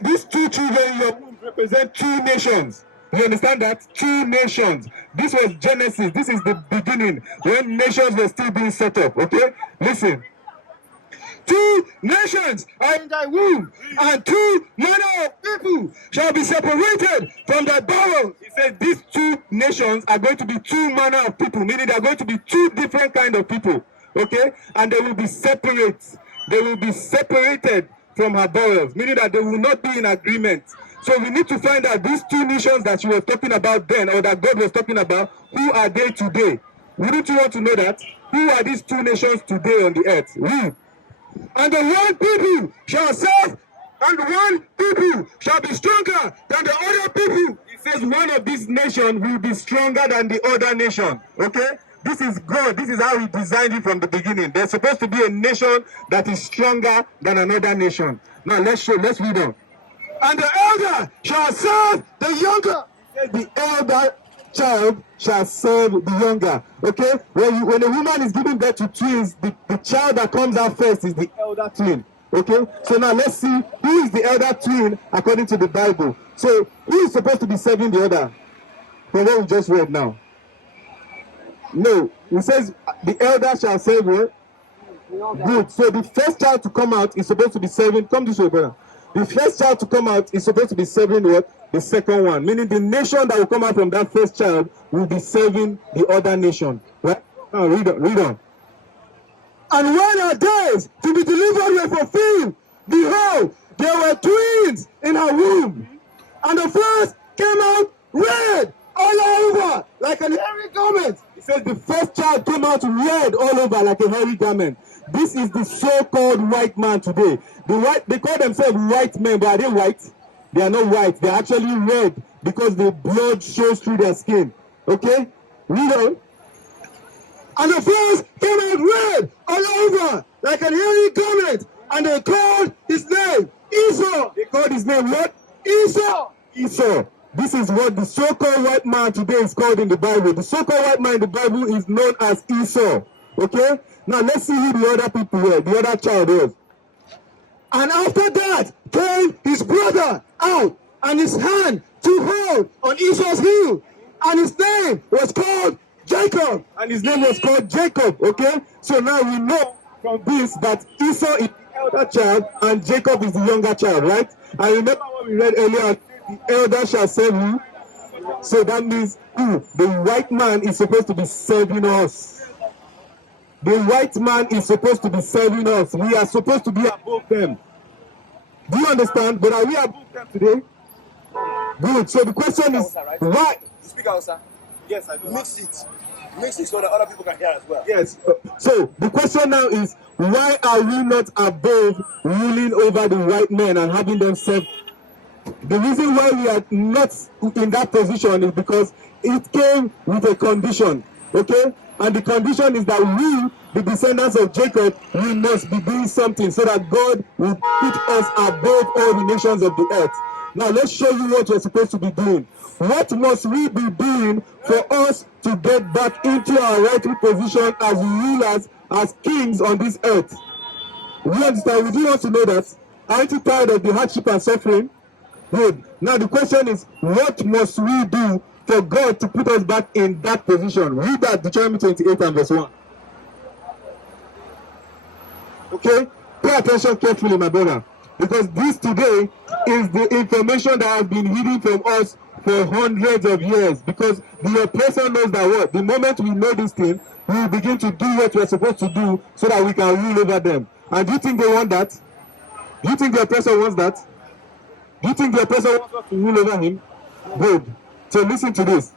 These two children in your womb represent two nations. You understand that? Two nations. This was Genesis. This is the beginning when nations were still being set up. Okay? Listen. Two nations are in thy womb, and two manner of people shall be separated from thy bowels. He says these two nations are going to be two manner of people, meaning they are going to be two different kind of people. Okay? And they will be separate. They will be separated from her bowels, meaning that they will not be in agreement. So we need to find out these two nations that she was talking about then, or that God was talking about, who are they today? Wouldn't you want to know that? Who are these two nations today on the earth? Who? And the one people shall serve, and one people shall be stronger than the other people. It says one of these nations will be stronger than the other nation. Okay? This is God. This is how he designed it from the beginning. There's supposed to be a nation that is stronger than another nation. Now let's read on. And the elder shall serve the younger. The elder child shall serve the younger. Okay? When a woman is giving birth to twins, the child that comes out first is the elder twin. Okay? So now let's see who is the elder twin according to the Bible. So who is supposed to be serving the other? From what we just read now. No, it says the elder shall serve what? Good. So the first child to come out is supposed to be serving. Come this way, brother. The first child to come out is supposed to be serving what? The second one. Meaning the nation that will come out from that first child will be serving the other nation. Right? Now read on. And when her days to be delivered were fulfilled, behold, there were twins in her womb. And the first came out red all over like an hairy garment. It says the first child came out red all over like a hairy garment. This is the so-called white man today. They call themselves white men, but are they white? They are not white. They are actually red because the blood shows through their skin. Okay? Read on. And the first came out red all over like an hairy garment. And they called his name Esau. They called his name what? Esau. Esau. This is what the so-called white man today is called in the Bible. The so-called white man in the Bible is known as Esau. Okay? Now let's see who the other people were, the other child was. And after that came his brother out, and his hand to hold on Esau's heel. And his name was called Jacob. And his name was called Jacob. Okay? So now we know from this that Esau is the elder child and Jacob is the younger child, right? And remember what we read earlier, the elder shall serve you. So that means who? The white man is supposed to be serving us. The white man is supposed to be serving us. We are supposed to be above them. Do you understand? But are we above them today? Good. So the question is, why? You speak Hausa? Yes, I do. Mix it. Mix it so that other people can hear as well. Yes. So the question now is, why are we not above ruling over the white men and having them serve? The reason why we are not in that position is because it came with a condition. Okay? And the condition is that we, the descendants of Jacob, we must be doing something so that God will put us above all the nations of the earth. Now let's show you what we're supposed to be doing. What must we be doing for us to get back into our rightful position as rulers, as kings on this earth? We understand? Would you want to know that? Aren't you tired of the hardship and suffering? Good. Now the question is, what must we do for God to put us back in that position? Read that, Deuteronomy 28 and verse 1. Okay? Pay attention carefully, my brother. Because this today is the information that has been hidden from us for hundreds of years. Because the oppressor knows that what? The moment we know this thing, we will begin to do what we're supposed to do so that we can rule over them. And do you think they want that? Do you think the oppressor wants that? Do you think the oppressor wants us to rule over him? Good. So listen to this.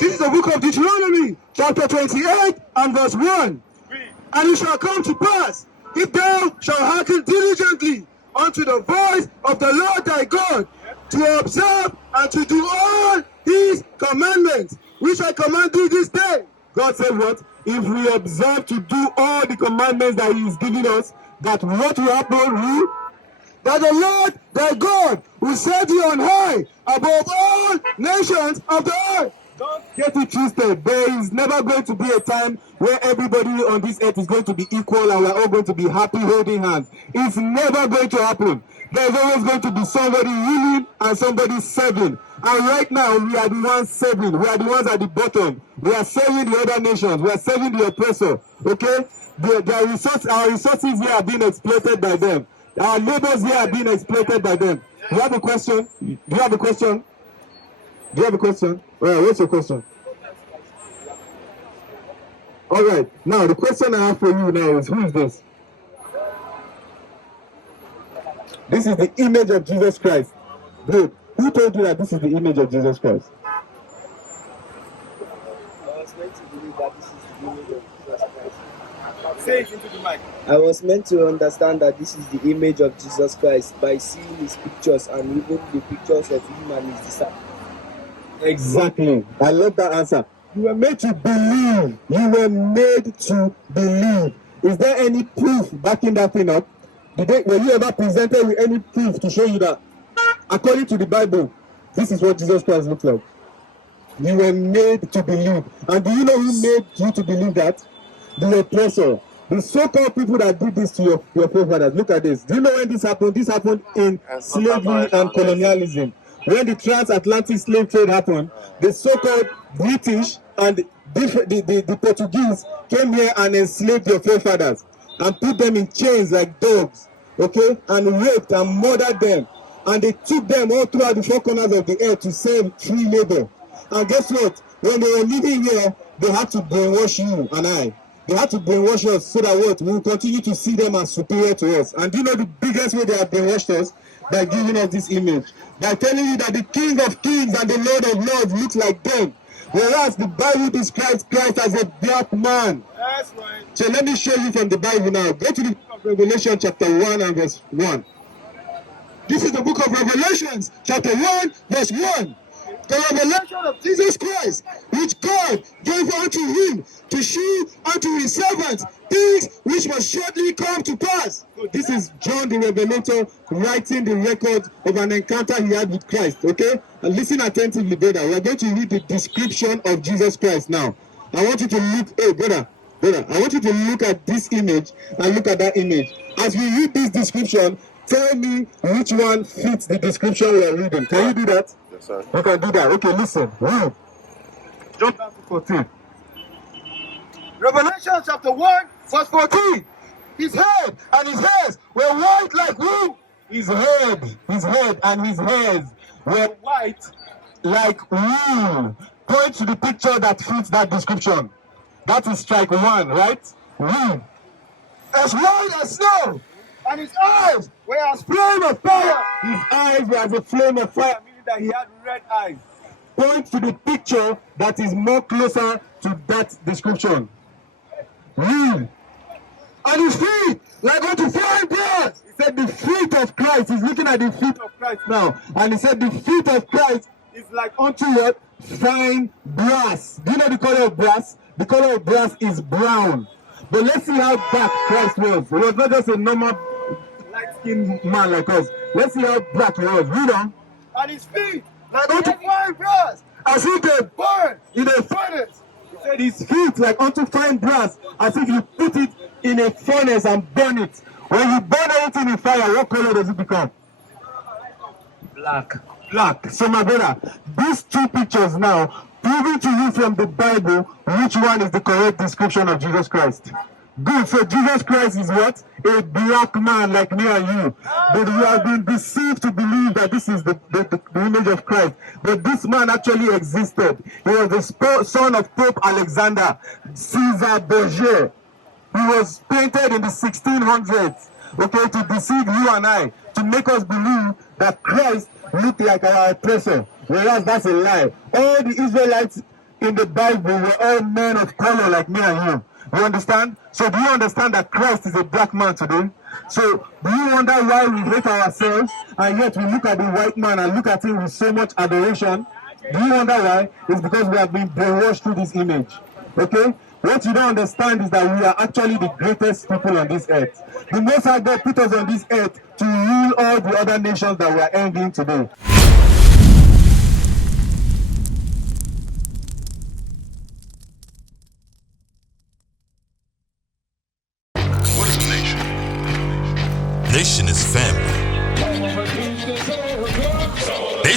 This is the book of Deuteronomy, chapter 28 and verse 1. And it shall come to pass, if thou shalt hearken diligently unto the voice of the Lord thy God, to observe and to do all his commandments, which I command thee this day. God said what? If we observe to do all the commandments that he is giving us, that what will happen? That the Lord thy God will set thee on high above all nations of the earth. Don't get it twisted. There is never going to be a time where everybody on this earth is going to be equal and we're all going to be happy holding hands. It's never going to happen. There's always going to be somebody ruling and somebody serving. And right now, we are the ones serving. We are the ones at the bottom. We are serving the other nations. We are serving the oppressor. Okay? Our resources here are being exploited by them. Our labors here are being exploited by them. Do you have a question? Do you have a question? Do you have a question? All right, what's your question? All right, now the question I have for you now is, who is this? This is the image of Jesus Christ. Good. Who told you that this is the image of Jesus Christ? I was meant to believe that this is the image of Jesus Christ. Say it into the mic. I was meant to understand that this is the image of Jesus Christ by seeing his pictures and even the pictures of him and his disciples. Exactly. I love that answer. You were made to believe. You were made to believe. Is there any proof backing that thing up? Were you ever presented with any proof to show you that, according to the Bible, this is what Jesus Christ looks like? You were made to believe. And do you know who made you to believe that? The oppressor. The so-called people that did this to your forefathers. Look at this. Do you know when this happened? This happened in slavery and colonialism. When the transatlantic slave trade happened, the so-called British and the Portuguese came here and enslaved your forefathers and put them in chains like dogs, okay, and raped and murdered them. And they took them all throughout the four corners of the earth to serve free labor. And guess what? When they were living here, they had to brainwash you and I. They had to brainwash us so that what? We will continue to see them as superior to us. And do you know the biggest way they have brainwashed us? By giving us this image. By telling you that the King of Kings and the Lord of Lords looks like them. Whereas the Bible describes Christ as a black man. That's right. So let me show you from the Bible now. Go to the book of Revelation chapter 1 and verse 1. This is the book of Revelations chapter 1 verse 1. The revelation of Jesus Christ, which God gave unto him to shew unto his servants things which must shortly come to pass. So this is John the Revelator writing the record of an encounter he had with Christ. Okay? And listen attentively, brother. We are going to read the description of Jesus Christ now. I want you to look, hey, brother, I want you to look at this image and look at that image. As we read this description, tell me which one fits the description we are reading. Can you do that? Yes, sir. You can do that. Okay, listen. Read. Jump down to 14. Revelation chapter 1, verse 14. His head and his hairs were white like wool. His head and his hairs were white like wool. Point to the picture that fits that description. That is strike 1, right? Wool. As white as snow. And his eyes were as flame of fire. His eyes were as a flame of fire, meaning that he had red eyes. Point to the picture that is more closer to that description. Read. And his feet like unto fine brass. He said the feet of Christ. He's looking at the feet of Christ now. And he said the feet of Christ is like unto what? Fine brass. Do you know the color of brass? The color of brass is brown. But let's see how dark Christ was. He was not just a normal light-skinned man like us. Let's see how black he was. Read on. And his feet like unto fine brass, as if they burn in a furnace. He said his feet like unto fine brass, as if you put it in a furnace and burn it. When you burn anything in fire, what color does it become? Black. Black. So my brother, these two pictures now proving to you from the Bible which one is the correct description of Jesus Christ. Good. So Jesus Christ is what? A black man like me and you. But you have been deceived to believe that this is the image of Christ. But this man actually existed. He was the son of Pope Alexander, Caesar Borgia. He was painted in the 1600s, okay, to deceive you and I, to make us believe that Christ looked like our oppressor. Whereas that's a lie. All the Israelites in the Bible were all men of color like me and you. You understand? So do you understand that Christ is a black man today? So do you wonder why we hate ourselves and yet we look at the white man and look at him with so much adoration? Do you wonder why? It's because we have been brainwashed through this image. Okay? What you don't understand is that we are actually the greatest people on this earth. The Most High God put us on this earth to rule all the other nations that we are envying today.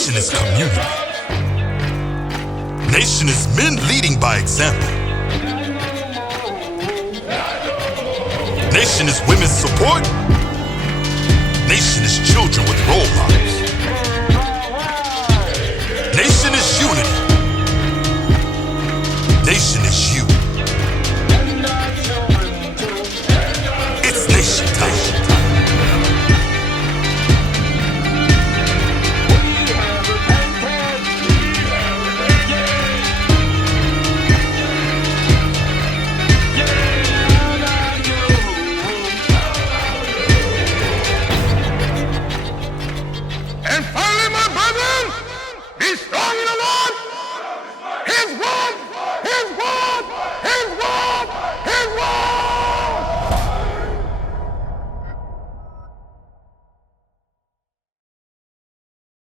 Nation is community. Nation is men leading by example. Nation is women's support. Nation is children with role models. Nation is unity. Nation is you.